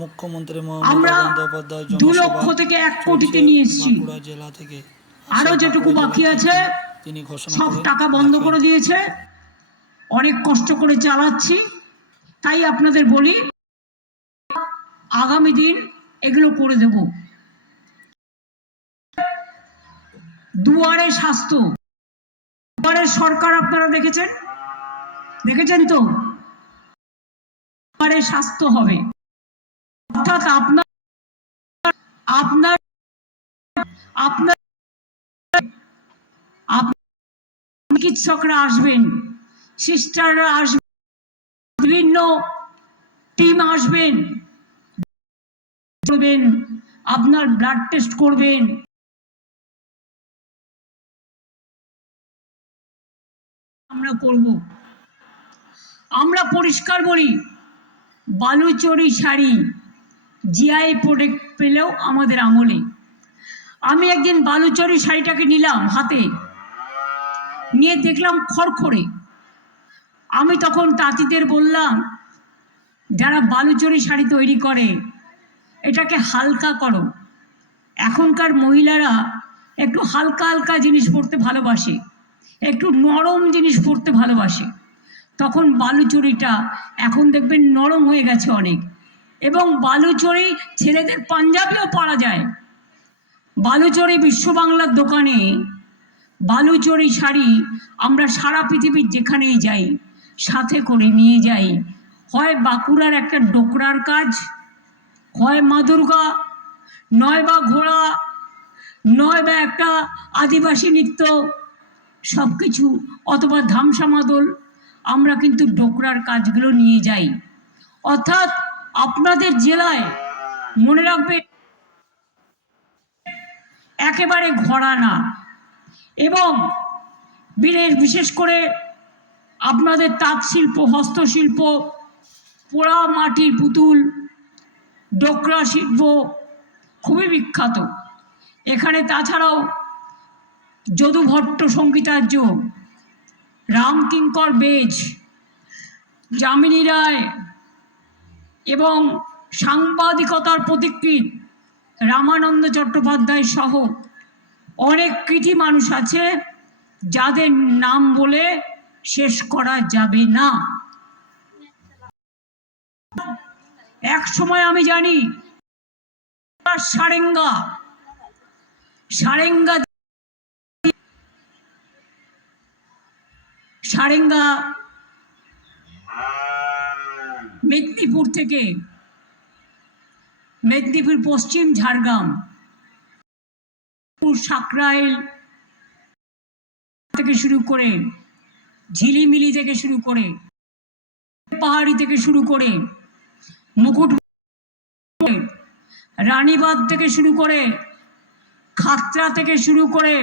মুখ্যমন্ত্রী আমরা মমতা বন্দ্যোপাধ্যায় 2 লক্ষ থেকে 1 কোটিতে নিয়ে এসেছি। বাঁকুড়া জেলা থেকে আরো যেটুকু বাকি আছে তিনি ঘোষণা সব করে টাকা বন্ধ করে দিয়েছে। অনেক কষ্ট করে চালাচ্ছি, তাই আপনাদের বলি আগামী দিন এগুলো করে দেব। দুয়ারে স্বাস্থ্য, দুয়ারে সরকার আপনারা দেখেছেন তো, দুয়ারে স্বাস্থ্য হবে, অর্থাৎ আপনার আপনার আপনার চিকিৎসকরা আসবেন, সিস্টাররা আসবেন, বিভিন্ন টিম আসবেন, আপনার ব্লাড টেস্ট করবেন। আমরা করব, আমরা পরিষ্কার বলি, বালুচরি শাড়ি জিআই প্রোডাক্ট পেলেও আমাদের আমলে। আমি একদিন বালুচরি শাড়িটাকে নিলাম হাতে, নিয়ে দেখলাম খড়খড়ে। আমি তখন তাঁতিদের বললাম, যারা বালুচরি শাড়ি তৈরি করে, এটাকে হালকা করো। এখনকার মহিলারা একটু হালকা হালকা জিনিস পরতে ভালোবাসে, একটু নরম জিনিস পরতে ভালোবাসে। তখন বালুচরিটা এখন দেখবেন নরম হয়ে গেছে অনেক, এবং বালুচরি ছেলেদের পাঞ্জাবিও পরা যায়। বালুচরি বিশ্ব বাংলার দোকানে বালুচরি শাড়ি আমরা সারা পৃথিবীর যেখানেই যাই সাথে করে নিয়ে যাই। হয় বাঁকুড়ার একটা ডোকরার কাজ, হয় মা দুর্গা, নয় বা ঘোড়া, নয় বা একটা আদিবাসী নৃত্য, সব কিছু, অথবা ধামসা মাদল, আমরা কিন্তু ডোকরার কাজগুলো নিয়ে যাই। অর্থাৎ আপনাদের জেলায় মনে রাখবে একেবারে ঘোড়া না, এবং বিশেষ করে আপনাদের তাঁত শিল্প, হস্তশিল্প, পোড়া মাটির পুতুল, ডোকরা শিল্প খুবই বিখ্যাত এখানে। তাছাড়াও যদু ভট্ট সঙ্গীতার্য, রামকিঙ্কর বেজ, যামিনী রায় এবং সাংবাদিকতার প্রতিকৃত রামানন্দ চট্টোপাধ্যায় সহ অনেক কৃতি মানুষ আছে যাদের নাম বলে শেষ করা যাবে না। এক সময় আমি জানি সারেঙ্গা মেদিনীপুর থেকে, মেদিনীপুর পশ্চিম ঝাড়গ্রাম, সাকরাইল থেকে শুরু করে, ঝিলিমিলি থেকে শুরু করে, পাহাড়ি থেকে শুরু করে, মুকুট, রানীবাঁধ থেকে শুরু করে, খাতড়া থেকে শুরু করে